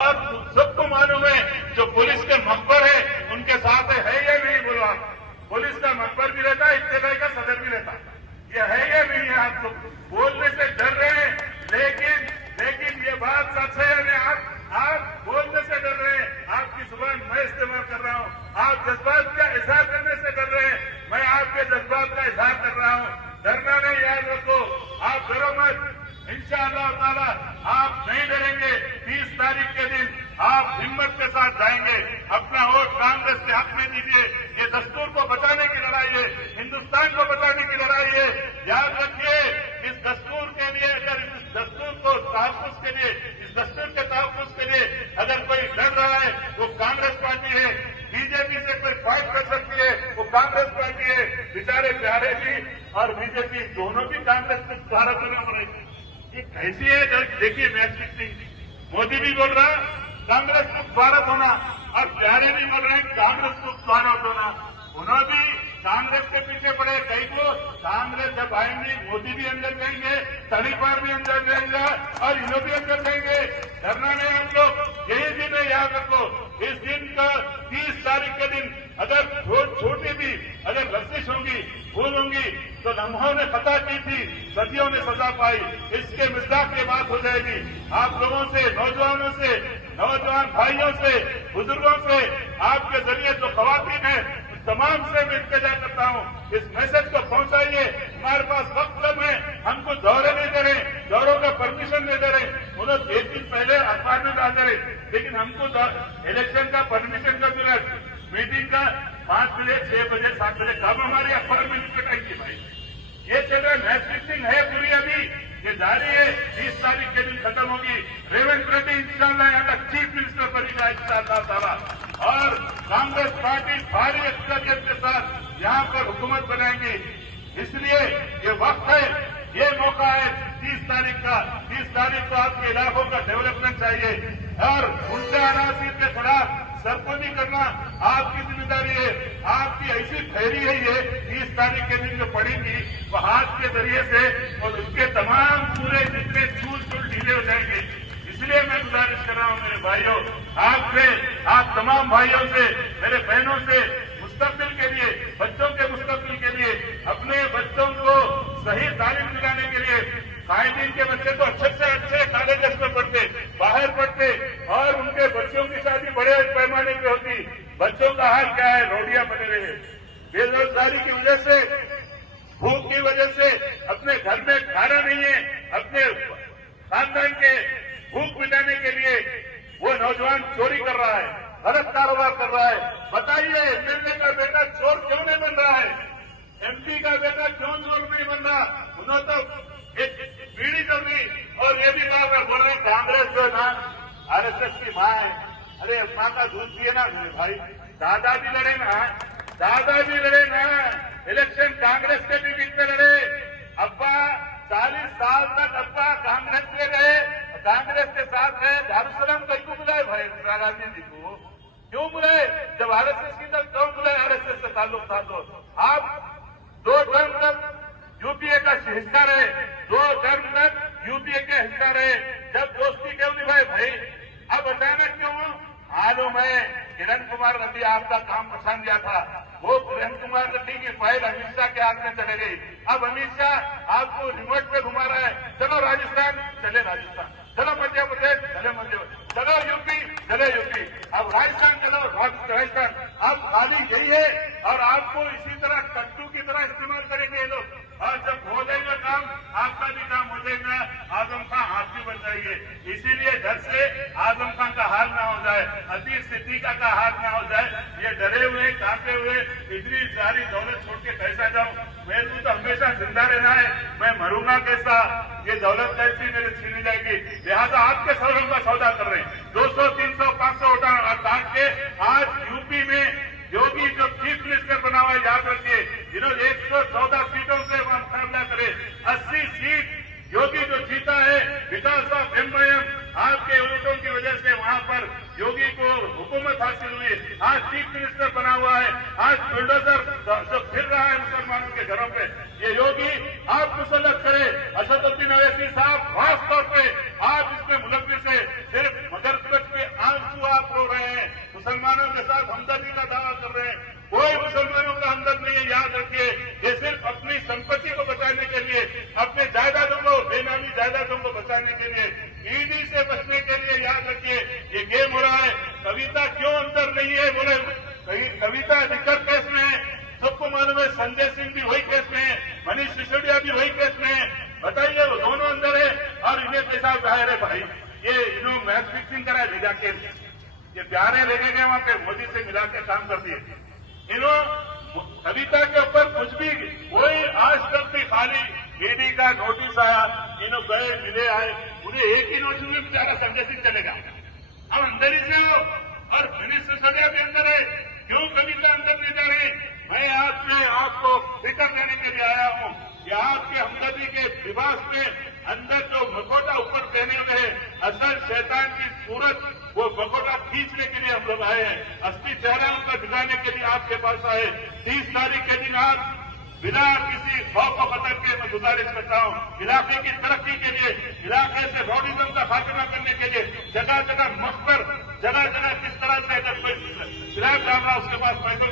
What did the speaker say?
और सबको मालूम है जो पुलिस के मकबर है उनके साथ है या नहीं? बोलो आप। पुलिस का मकबर भी रहता है, इत्तेफाक का सदर भी रहता है। ये है या नहीं है? आप तो बोलने से डर रहे हैं, लेकिन ये बात सच है या नहीं? आप बोलने से डर रहे हैं। आपकी जुबान मैं इस्तेमाल कर रहा हूं। आप जज्बात का इजहार करने से डर रहे हैं। मैं आपके जज्बात का इजहार कर रहा हूं। डरना नहीं, याद रखो। आप डरो मत। इंशाअल्लाह ताला आप नहीं डरेंगे। 30 तारीख के दिन आप हिम्मत के साथ जाएंगे। अपना वोट कांग्रेस के हक में दीजिए। ये दस्तूर को बचाने की लड़ाई है, हिंदुस्तान को बचाने की लड़ाई है। याद रखिए, इस दस्तूर के लिए, अगर इस दस्तूर को तहफ्फुज़ के लिए, इस दस्तूर के तहफ्फुज़ के लिए अगर कोई डर रहा है वो कांग्रेस पार्टी है। बीजेपी से कोई फाइट कर सकती है वो कांग्रेस पार्टी है। बेचारे प्यारे जी और बीजेपी दोनों भी कांग्रेस को भारत में हो रही। ये कैसी है? देखिए, मैच फिक्सिंग। मोदी भी बोल रहा कांग्रेस को भारत होना और प्यारे भी बोल रहे हैं कांग्रेस को भारत होना। उन्होंने भी कांग्रेस के पीछे पड़े। कई को कांग्रेस जब आएंगी मोदी भी अंदर जाएंगे, तड़ीपार भी अंदर जाएंगे और इन्हों भी अंदर जाएंगे। डरना नहीं हम लोग। यही दिन है, याद रखो। इस दिन का 30 तारीख के दिन अगर छोटी भी अगर लफ्जिश होंगी, भूल होंगी तो लम्हों ने खता की थी, सदियों ने सजा पाई। इसके मिज़ाक की बात हो जाएगी। आप लोगों से, नौजवानों से, नौजवान भाइयों से, बुजुर्गों से, आपके जरिए जो खवातीन है तमाम से मैं इल्तिजा करता हूं, इस मैसेज को पहुंचाइए। हमारे पास वक्त कम है, हमको दौरे नहीं दे रहे, दौरों का परमिशन नहीं दे रहे। उन्होंने 1 दिन पहले अखबार में डाल दे रहे, लेकिन हमको इलेक्शन का परमिशन का मिला। मीटिंग का 5 बजे, 6 बजे, 7 बजे कब हमारी अखबार में निकटाएंगे भाई? ये चल रहा है। मैच फिक्सिंग है पूरी, अभी ये जारी है। 30 तारीख के दिन खत्म होगी। रेवंत रेड्डी इंशाअल्लाह यहाँ का चीफ मिनिस्टर बनेगा इंशाअल्लाह ताला, और कांग्रेस पार्टी भारी अक्सरियत के साथ यहाँ पर हुकूमत बनाएंगी। इसलिए ये वक्त है, ये मौका है 30 तारीख का। 30 तारीख को आपके इलाकों का डेवलपमेंट चाहिए और उल्टा अनासिर के खिलाफ सरकोनी करना आपकी जिम्मेदारी है। आपकी ऐसी थैरी है ये 30 तारीख के दिन जो पड़ेगी वो हाथ के जरिए से और उसके तमाम पूरे जितने चूल ढीले हो जाएंगे। इसलिए मैं गुजारिश कर रहा हूं मेरे भाइयों, आपसे, आप तमाम भाइयों से, मेरे बहनों से, मुस्तकबिल के लिए, बच्चों के मुस्तकबिल के लिए, अपने बच्चों को सही तालीम दिलाने के लिए, कायदीन के बच्चे तो अच्छे से अच्छे कॉलेजेस में पढ़ते, बाहर पढ़ते और उनके बच्चों की शादी बड़े पैमाने पे होती। बच्चों का हाल क्या है? रोटियां बने रहे। बेरोजगारी की वजह से, भूख की वजह से अपने घर में खाना नहीं है, अपने खानदान के भूख मिटाने के लिए वो नौजवान चोरी कर रहा है, गलत कारोबार कर रहा है। बताइए, एमएलए का बेटा चोर क्यों नहीं बन रहा है? एमपी का बेटा क्यों चोर नहीं बन रहा? उन्होंने तो एक पीढ़ी चल रही और ये भी बात बोल रहे कांग्रेस जो है ना आरएसएस की माँ है। अरे माँ का दूध पिए ना मेरे भाई। दादा भी लड़े ना, दादा भी लड़े ना, इलेक्शन कांग्रेस के भी बीच में लड़े। अब्बा 40 साल तक अब्बा कांग्रेस से रहे, कांग्रेस के साथ रहे। दारुसलाम कहीं को बुलाए भाई इंदिरा गांधी जी को? क्यों बुलाए? जब आरएसएस की तक क्यों बुलाए? आरएसएस से ताल्लुक था तो आप 2 टर्म तक यूपीए का हिस्सा रहे, 2 टर्म तक यूपीए के हिस्सा रहे। जब दोस्ती क्यों निभाए भाई? अब अचानक क्यों? मालूम है किरण कुमार रेड्डी आपका काम पसंद गया था। वो किरण कुमार रेड्डी की फाइल अमित शाह के हाथ में चले गई। अब अमित शाह आपको रिमोट पे घुमा रहा है। चलो राजस्थान, चले राजस्थान। चलो मध्य प्रदेश, चले मध्य प्रदेश। चलो यूपी, चले यूपी। अब राजस्थान, चलो राजस्थान। अब खाली यही है और आपको इसी तरह कट्टू की तरह इस्तेमाल करेंगे ये लोग। और जब हो जाएगा काम, आपका भी काम हो जाएगा, आजम खान आप भी बन जाएंगे। इसीलिए डर से आजम खान का हाल ना हो जाए, अतीक सिद्दीका का हाल ना हो जाए। ये डरे हुए, कांपे हुए, इतनी सारी दौलत छोड़ के कैसा जाऊं? मेरे को तो हमेशा जिंदा रहना है, मैं मरूंगा कैसा? ये दौलत कैसी मेरे छीनी जाएगी? लिहाजा आपके सौरों का सौदा कर रहे हैं। 200, 300, 500 वोट काट के आज यूपी में योगी जो चीफ मिनिस्टर बना हुआ है, याद रखिए, जिन्होंने 114 सीटों से मुकाबला करे, 80 सीट योगी जो जीता है बिकॉज ऑफ एमआईएम, आपके वोटों की वजह से वहां पर योगी को हुकूमत हासिल हुई। आज चीफ मिनिस्टर बना हुआ है, आज बुलडोजर जो फिर रहा है मुसलमानों के घरों पे, ये योगी आप मुसल्लत करे। असदुद्दीन अवैसी साहब खास तौर पे आप इसमें मुलव्विस है। सिर्फ मदरसे के ले जाके ये प्यारे लेके गए वहां पे मोदी से मिला के काम कर दिए। कविता के ऊपर कुछ भी कोई आज तक भी खाली ईडी का नोटिस आया, इन्हों गए मिले आए, उन्हें एक ही नोटिस में बेचारा संजय सिंह चलेगा। अब अंदर ही से हो और मिनिस्टर सदैव भी अंदर है, क्यों कविता अंदर नहीं जा रही? मैं आपसे आपको फिक्र देने के लिए आया हूं कि आपके हमदर्दी के लिबास में अंदर जो मकोटा ऊपर पहने हुए है, असल शैतान की सूरत, वो मकोटा खींचने के लिए हम लोग आए हैं। असली चेहरा उनका दिखाने के लिए आपके पास आए। 30 तारीख के दिन आप बिना किसी खौफ और खतर के मैं गुजारिश करता हूं, इलाके की तरक्की के लिए, इलाके से रॉडिज्म का खात्मा करने के लिए जगह जगह मकबर, जगह जगह किस तरह से अगर कोई स्लैब डाल रहा उसके पास पैसों